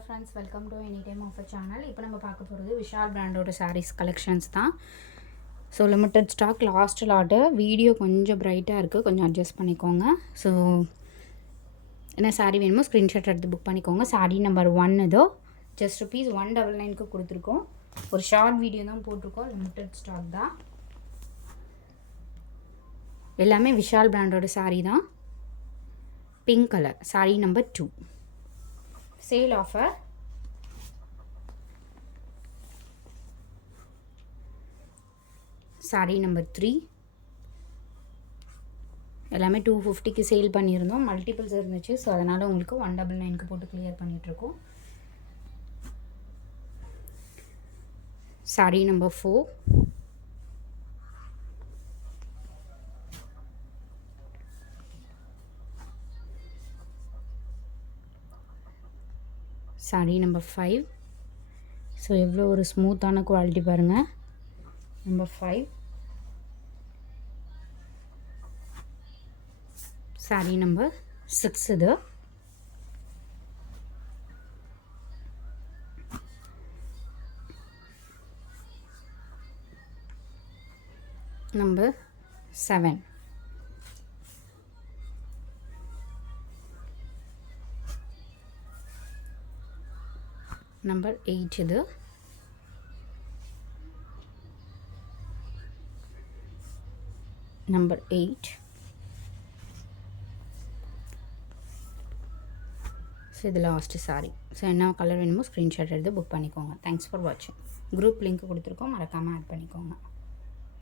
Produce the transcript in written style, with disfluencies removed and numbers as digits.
Hello friends, welcome to any time offer channel. இப்போ நம்ம பார்க்க போகிறது விஷால் பிராண்டோட சாரீஸ் கலெக்ஷன்ஸ் தான். So limited stock, last lot. Video கொஞ்சம் பிரைட்டாக இருக்குது, கொஞ்சம் அட்ஜஸ்ட் பண்ணிக்கோங்க. ஸோ என்ன சாரீ வேணுமோ ஸ்க்ரீன்ஷாட் எடுத்து புக் பண்ணிக்கோங்க. சாரீ நம்பர் 1 இதோ ஜஸ்ட் ₹199க்கு கொடுத்துருக்கோம். ஒரு ஷார்ட் வீடியோ தான் போட்டிருக்கோம், லிமிட்டட் ஸ்டாக் தான். எல்லாமே விஷால் பிராண்டோட சாரீ தான். பிங்க் கலர் சாரீ நம்பர் 2. Sale offer. சாரீ நம்பர் 3. எல்லாமே 250க்கு சேல் பண்ணியிருந்தோம். மல்டிபிள்ஸ் இருந்துச்சு, ஸோ அதனால் உங்களுக்கு 199க்கு போட்டு கிளியர் பண்ணிகிட்ருக்கோம். சாரீ நம்பர் 4. சாரீ நம்பர் 5. ஸோ எவ்வளோ ஒரு ஸ்மூத்தான குவாலிட்டி பாருங்கள். நம்பர் 5. சாரீ நம்பர் 6 இது. நம்பர் 7. நம்பர் 8 இது. நம்பர் 8. ஸோ இது லாஸ்ட்டு சாரீ. ஸோ என்ன கலர் வேணுமோ ஸ்க்ரீன்ஷாட் எடுத்து புக் பண்ணிக்கோங்க. தேங்க்ஸ் ஃபார் வாட்சிங். குரூப் லிங்க் கொடுத்துருக்கோம், மறக்காமல் ஆட் பண்ணிக்கோங்க.